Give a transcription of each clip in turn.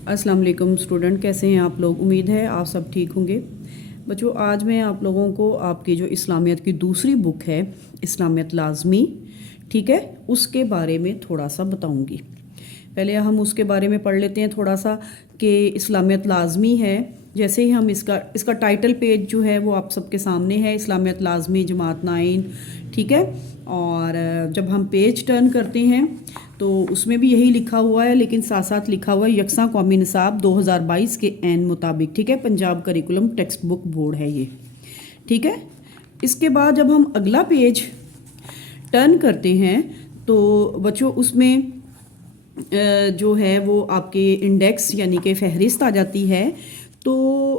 अस्सलाम वालेकुम स्टूडेंट, कैसे हैं आप लोग। उम्मीद है आप सब ठीक होंगे। बच्चों, आज मैं आप लोगों को आपकी जो इस्लामियत की दूसरी बुक है इस्लामियत लाज़मी, ठीक है, उसके बारे में थोड़ा सा बताऊंगी। पहले हम उसके बारे में पढ़ लेते हैं थोड़ा सा कि इस्लामियत लाज़मी है। जैसे ही हम इसका टाइटल पेज जो है वो आप सबके सामने है, इस्लामियत लाज़मी जमात 9, ठीक है। और जब हम पेज टर्न करते हैं तो उसमें भी यही लिखा हुआ है, लेकिन साथ साथ लिखा हुआ है यकसा कौमी निसाब 2022 के ऐन मुताबिक, ठीक है। Punjab curriculum text book board है ये, ठीक है। इसके बाद जब हम अगला पेज टर्न करते हैं तो बच्चों उसमें जो है वो आपके इंडेक्स यानी कि फहरिस्त आ जाती है। तो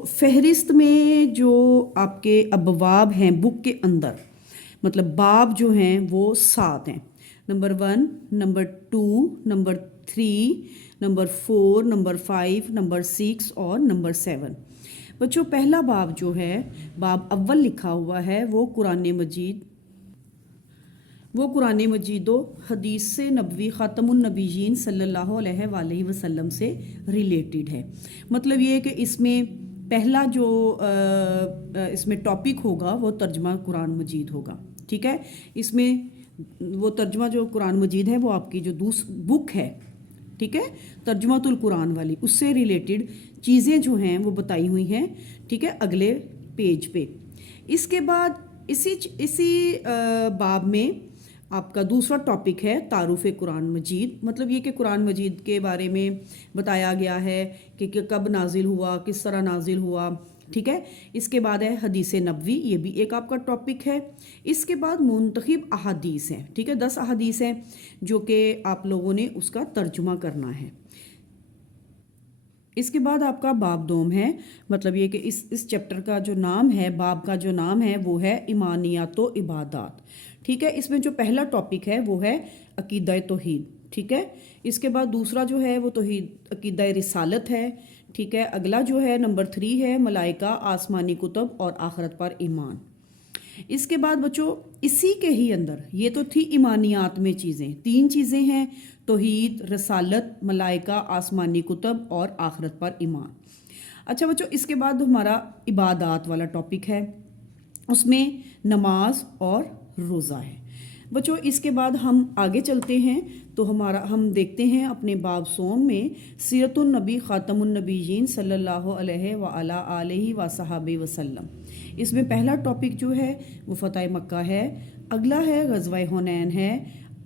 फहरिस्त में जो आपके अबवाब हैं बुक के अंदर, मतलब बाब जो हैं वो 7 हैं। Number 1, number 2, number 3, number 4, number 5, number 6 और नंबर 7। बच्चों, पहला बाब जो है, बाब अव्वल लिखा हुआ है, वो कुरान मजीदो हदीस से नबवी ख़ातमुन नबीयीन सल्लल्लाहु अलैहि वसल्लम से रिलेटेड है। मतलब ये कि इसमें पहला जो इसमें टॉपिक होगा वो तर्जमा कुरान मजीद होगा, ठीक है। इसमें वो तर्जमा जो कुरान मजीद है वो आपकी जो बुक है, ठीक है, तर्जुमातुल कुरान वाली, उससे रिलेटेड चीज़ें जो हैं वो बताई हुई हैं, ठीक है, अगले पेज पे। इसके बाद इसी बाब में आपका दूसरा टॉपिक है तारुफ कुरान मजीद। मतलब ये कि कुरान मजीद के बारे में बताया गया है कि कब नाजिल हुआ, किस तरह नाजिल हुआ, ठीक है। इसके बाद है हदीस नबवी, ये भी एक आपका टॉपिक है। इसके बाद मुंतखब अहादीस हैं, ठीक है, 10 अहादीस हैं जो कि आप लोगों ने उसका तर्जुमा करना है। इसके बाद आपका बाब दोम है, मतलब ये कि इस चैप्टर का जो नाम है, बाब का जो नाम है वो है ईमानियात व इबादात, ठीक है। इसमें जो पहला टॉपिक है वो है अकीदा तौहीद, ठीक है। इसके बाद दूसरा जो है वो तौहीद अकीदा रिसालत है, ठीक है। अगला जो है नंबर 3 है मलाइका, आसमानी कुतब और आखरत पर ईमान। इसके बाद बच्चों इसी के ही अंदर, ये तो थी ईमानियात में चीज़ें, 3 चीज़ें हैं, तौहीद, रसालत, मलाइका, आसमानी कुतब और आखरत पर ईमान। अच्छा बच्चों, इसके बाद हमारा इबादात वाला टॉपिक है, उसमें नमाज और रोज़ा है। बच्चों इसके बाद हम आगे चलते हैं तो हम देखते हैं अपने बाब सोम में सीरतुन नबी ख़ातमुन नबीयीन सल्लल्लाहु अलैहि वसल्लम। इसमें पहला टॉपिक जो है वो फ़तह मक्का है, अगला है ग़ज़वा हुनैन है,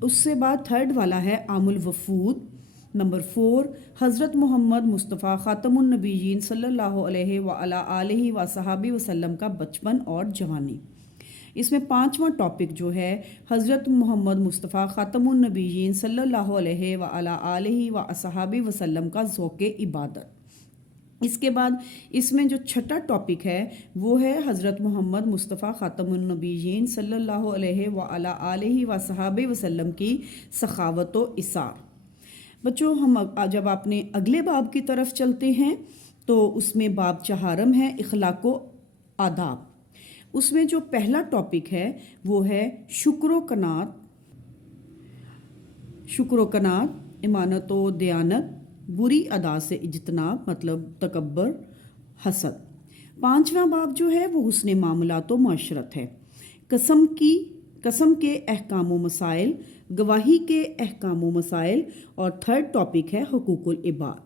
उससे बाद थर्ड वाला है आमुल वफूद, नंबर 4 हज़रत मोहम्मद मुस्तफ़ा ख़ातमुन नबीयीन सल्लल्लाहु अलैहि वसल्लम का बचपन और जवानी। इसमें 5वां टॉपिक जो है हज़रत मोहम्मद मुस्तफ़ा ख़ातमुन नबीयीन सल्लल्लाहु अलैहि वसल्लम का ज़ौक़े इबादत। इसके बाद इसमें जो छठा टॉपिक है वो है हज़रत मोहम्मद मुस्तफ़ा ख़ातमुन नबीयीन सल्लल्लाहु अलैहि वसल्लम की सखावत व इसार। बच्चों, हम जब अपने अगले बाब की तरफ चलते हैं तो उसमें बाब चहारम है इखलाक़ व आदाब। उसमें जो पहला टॉपिक है वो है शुक्र कनात, इमानत व दयानत, बुरी अदा से इज्तनाब, मतलब तकब्बर, हसद। 5वां बाब जो है वो हुस्न मामलात व माशरत है, कसम के अहकाम व मसाइल, गवाही के अहकाम व मसाइल, और थर्ड टॉपिक है हुकूकुल इबाद।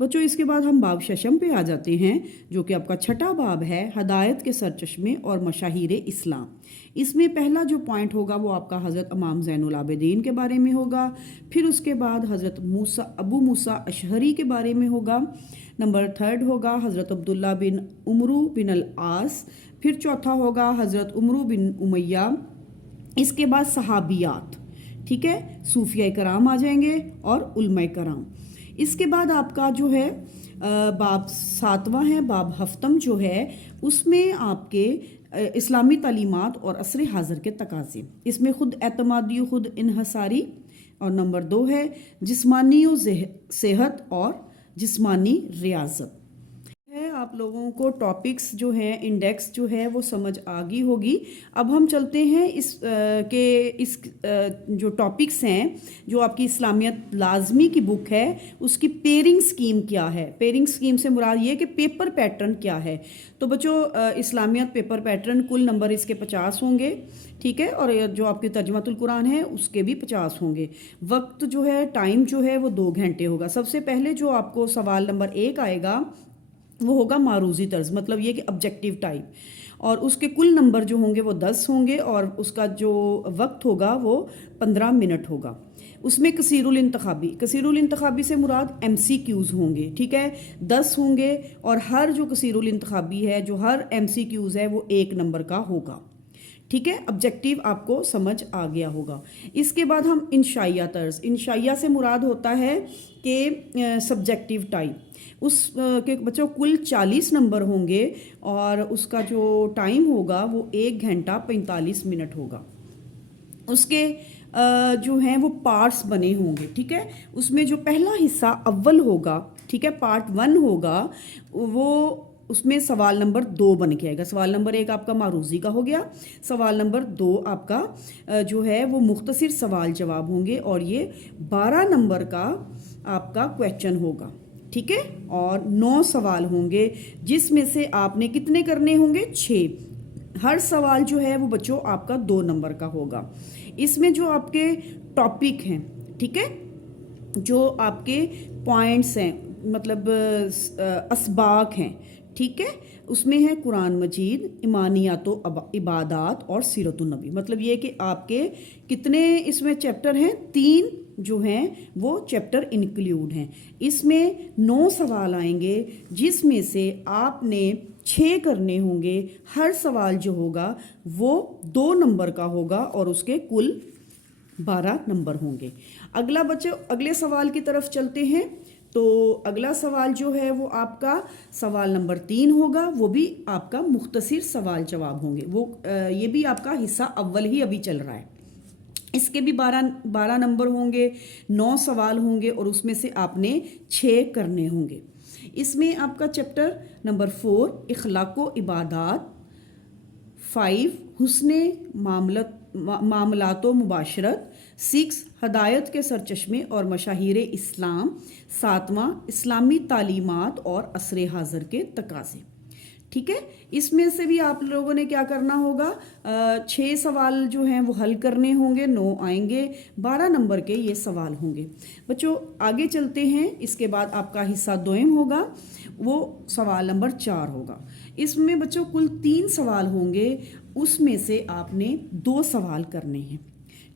बच्चों इसके बाद हम बाब शशम पे आ जाते हैं जो कि आपका छठा बाब है हदायत के सरचश्मे और मशाहिर इस्लाम। इसमें पहला जो पॉइंट होगा वो आपका हज़रत इमाम ज़ैनुल आबिदीन के बारे में होगा, फिर उसके बाद हज़रत अबू मूसा अशहरी के बारे में होगा, नंबर 3 होगा हज़रत अब्दुल्ला बिन उमरू बिन अल आस, फिर चौथा होगा हज़रत उमरू बिन उमैया। इसके बाद सहाबियात, ठीक है, सूफिया कराम आ जाएंगे और उलमा कराम। इसके बाद आपका जो है बाब 7वां है बाब हफ्तम जो है, उसमें आपके इस्लामी तालीमात और असर हाज़र के तकाज़े। इसमें ख़ुद एतमादी ख़ुद इन्हसारी, और नंबर 2 है जिस्मानी सेहत और जिस्मानी रियाजत है आप लोगों को टॉपिक्स जो हैं, इंडेक्स जो है वो समझ आ गई होगी। अब हम चलते हैं इस जो टॉपिक्स हैं, जो आपकी इस्लामियत लाजमी की बुक है उसकी पेयरिंग स्कीम क्या है। पेयरिंग स्कीम से मुराद ये है कि पेपर पैटर्न क्या है। तो बच्चों इस्लामियत पेपर पैटर्न कुल नंबर इसके 50 होंगे, ठीक है, और जो आपके तर्जुमातुल कुरान है उसके भी 50 होंगे। वक्त जो है, टाइम जो है वो 2 घंटे होगा। सबसे पहले जो आपको सवाल नंबर 1 आएगा वो होगा मारूजी तर्ज, मतलब ये कि ऑब्जेक्टिव टाइप, और उसके कुल नंबर जो होंगे वो 10 होंगे और उसका जो वक्त होगा वो 15 मिनट होगा। उसमें कसीरुल इंतखाबी से मुराद MCQs होंगे, ठीक है, 10 होंगे, और हर जो कसीरुल इंतखाबी है, जो हर MCQs है वो 1 नंबर का होगा, ठीक है। ऑब्जेक्टिव आपको समझ आ गया होगा। इसके बाद हम इंशाइया तर्ज, इंशाइया से मुराद होता है कि सब्जेक्टिव टाइप, उस के बच्चों कुल 40 नंबर होंगे और उसका जो टाइम होगा वो 1 घंटा 45 मिनट होगा। उसके जो हैं वो पार्ट्स बने होंगे, ठीक है। उसमें जो पहला हिस्सा अव्वल होगा, ठीक है, पार्ट 1 होगा, वो उसमें सवाल नंबर 2 बन के आएगा। सवाल नंबर 1 आपका मारूजी का हो गया, सवाल नंबर 2 आपका जो है वो मुख्तसर सवाल जवाब होंगे, और ये 12 नंबर का आपका क्वेश्चन होगा, ठीक है, और 9 सवाल होंगे, जिसमें से आपने कितने करने होंगे, 6। हर सवाल जो है वो बच्चों आपका 2 नंबर का होगा। इसमें जो आपके टॉपिक हैं, ठीक है, जो आपके पॉइंट्स हैं, मतलब असबाक हैं, ठीक है, उसमें है कुरान मजीद, ईमानियात इबादात और सीरतुन नबी। मतलब ये कि आपके कितने इसमें चैप्टर हैं, 3 जो हैं वो चैप्टर इंक्लूड हैं। इसमें 9 सवाल आएंगे, जिसमें से आपने 6 करने होंगे। हर सवाल जो होगा वो 2 नंबर का होगा और उसके कुल 12 नंबर होंगे। अगला बच्चों अगले सवाल की तरफ चलते हैं। तो अगला सवाल जो है वो आपका सवाल नंबर 3 होगा, वो भी आपका मुख्तसर सवाल जवाब होंगे। वो ये भी आपका हिस्सा अव्वल ही अभी चल रहा है। इसके भी 12 नंबर होंगे, 9 सवाल होंगे और उसमें से आपने 6 करने होंगे। इसमें आपका चैप्टर नंबर 4 इखलाको इबादात, 5 हुस्ने मामलातो मुबाशरत, 6 हदायत के सरचश्मे और मशाहिर इस्लाम, 7वां इस्लामी तालीमात और असर हाज़र के तकाज़े, ठीक है। इसमें से भी आप लोगों ने क्या करना होगा, 6 सवाल जो हैं वो हल करने होंगे, 9 आएंगे, 12 नंबर के ये सवाल होंगे। बच्चों आगे चलते हैं। इसके बाद आपका हिस्सा दोयम होगा, वो सवाल नंबर 4 होगा। इसमें बच्चों कुल 3 सवाल होंगे, उसमें से आपने 2 सवाल करने हैं,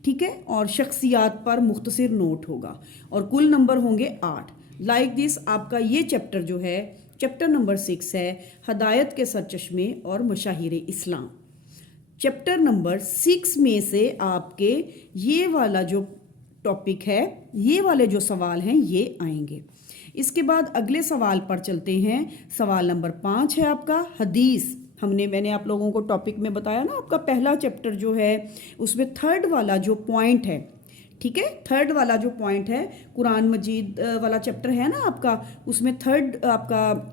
ठीक है, और शख्सियात पर मुख्तसर नोट होगा और कुल नंबर होंगे 8। लाइक दिस आपका ये चैप्टर जो है चैप्टर नंबर 6 है हदायत के सरचश्मे और मशाहिर इस्लाम। चैप्टर नंबर 6 में से आपके ये वाला जो टॉपिक है, ये वाले जो सवाल हैं ये आएंगे। इसके बाद अगले सवाल पर चलते हैं। सवाल नंबर 5 है आपका हदीस। मैंने आप लोगों को टॉपिक में बताया ना, आपका पहला चैप्टर जो है उसमें 3rd वाला जो पॉइंट है, ठीक है, 3rd वाला जो पॉइंट है, कुरान मजीद वाला चैप्टर है ना आपका, उसमें 3rd आपका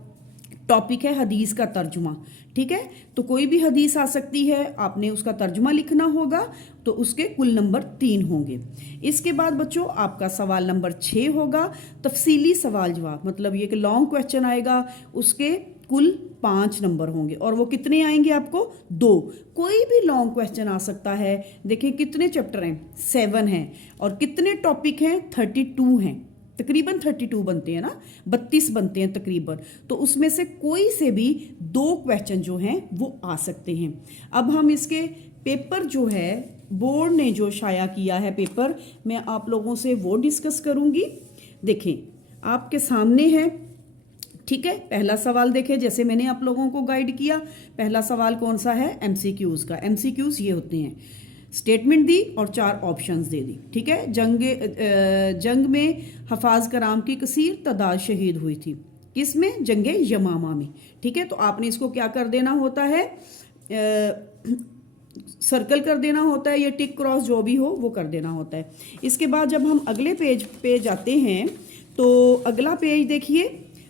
टॉपिक है हदीस का तर्जुमा, ठीक है। तो कोई भी हदीस आ सकती है, आपने उसका तर्जुमा लिखना होगा, तो उसके कुल नंबर 3 होंगे। इसके बाद बच्चों आपका सवाल नंबर 6 होगा तफसीली सवाल जवाब, मतलब ये कि लॉन्ग क्वेश्चन आएगा, उसके कुल 5 नंबर होंगे और वो कितने आएंगे आपको, 2। कोई भी लॉन्ग क्वेश्चन आ सकता है। देखिए कितने चैप्टर हैं, 7 हैं, और कितने टॉपिक हैं, 32 हैं, तकरीबन 32 बनते हैं ना, 32 बनते हैं तकरीबन। तो उसमें से कोई से भी 2 क्वेश्चन जो हैं वो आ सकते हैं। अब हम इसके पेपर जो है बोर्ड ने जो शाया किया है पेपर, मैं आप लोगों से वो डिस्कस करूंगी। देखें आपके सामने है, ठीक है। पहला सवाल देखें, जैसे मैंने आप लोगों को गाइड किया, पहला सवाल कौन सा है, MCQs का। MCQs ये होते हैं, स्टेटमेंट दी और 4 ऑप्शंस दे दी, ठीक है। जंग में हफाज कराम की कसीर तादाद शहीद हुई थी, किसमें, जंगे यमामा में, ठीक है। तो आपने इसको क्या कर देना होता है, सर्कल कर देना होता है, या टिक क्रॉस जो भी हो वो कर देना होता है। इसके बाद जब हम अगले पेज पे जाते हैं तो अगला पेज देखिए,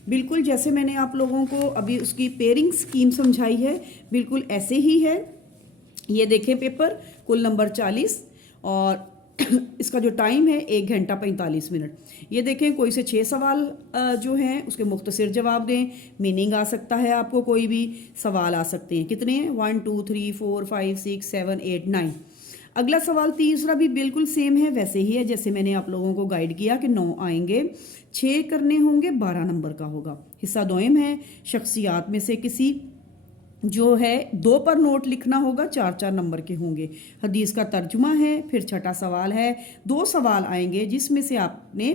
बिल्कुल जैसे मैंने आप लोगों को अभी उसकी पेयरिंग स्कीम समझाई है, बिल्कुल ऐसे ही है। ये देखें पेपर, कुल नंबर 40 और इसका जो टाइम है 1 घंटा 45 मिनट। ये देखें कोई से 6 सवाल जो हैं उसके मुख्तसर जवाब दें। मीनिंग आ सकता है आपको, कोई भी सवाल आ सकते हैं। कितने हैं? 1 2 3 4 5 6 7 8 9। अगला सवाल तीसरा भी बिल्कुल सेम है, वैसे ही है जैसे मैंने आप लोगों को गाइड किया कि 9 आएंगे, 6 करने होंगे, 12 नंबर का होगा। हिस्सा दोयम है, शख्सियात में से किसी जो है 2 पर नोट लिखना होगा, 4 नंबर के होंगे। हदीस का तर्जुमा है। फिर छठा सवाल है, 2 सवाल आएंगे जिसमें से आपने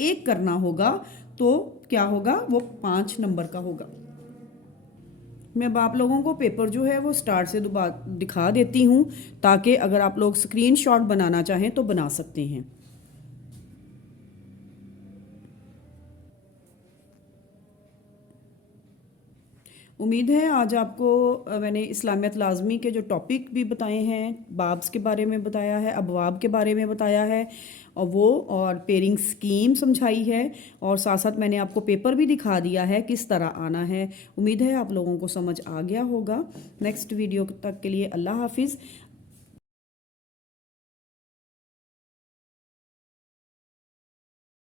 एक करना होगा, तो क्या होगा? वो 5 नंबर का होगा। मैं अब आप लोगों को पेपर जो है वो स्टार्ट से दोबारा दिखा देती हूँ, ताकि अगर आप लोग स्क्रीनशॉट बनाना चाहें तो बना सकते हैं। उम्मीद है आज आपको मैंने इस्लामियत लाजमी के जो टॉपिक भी बताए हैं, बाब्स के बारे में बताया है, अबवाब के बारे में बताया है, और वो और पेयरिंग स्कीम समझाई है, और साथ साथ मैंने आपको पेपर भी दिखा दिया है किस तरह आना है। उम्मीद है आप लोगों को समझ आ गया होगा। नेक्स्ट वीडियो तक के लिए अल्लाह हाफिज़।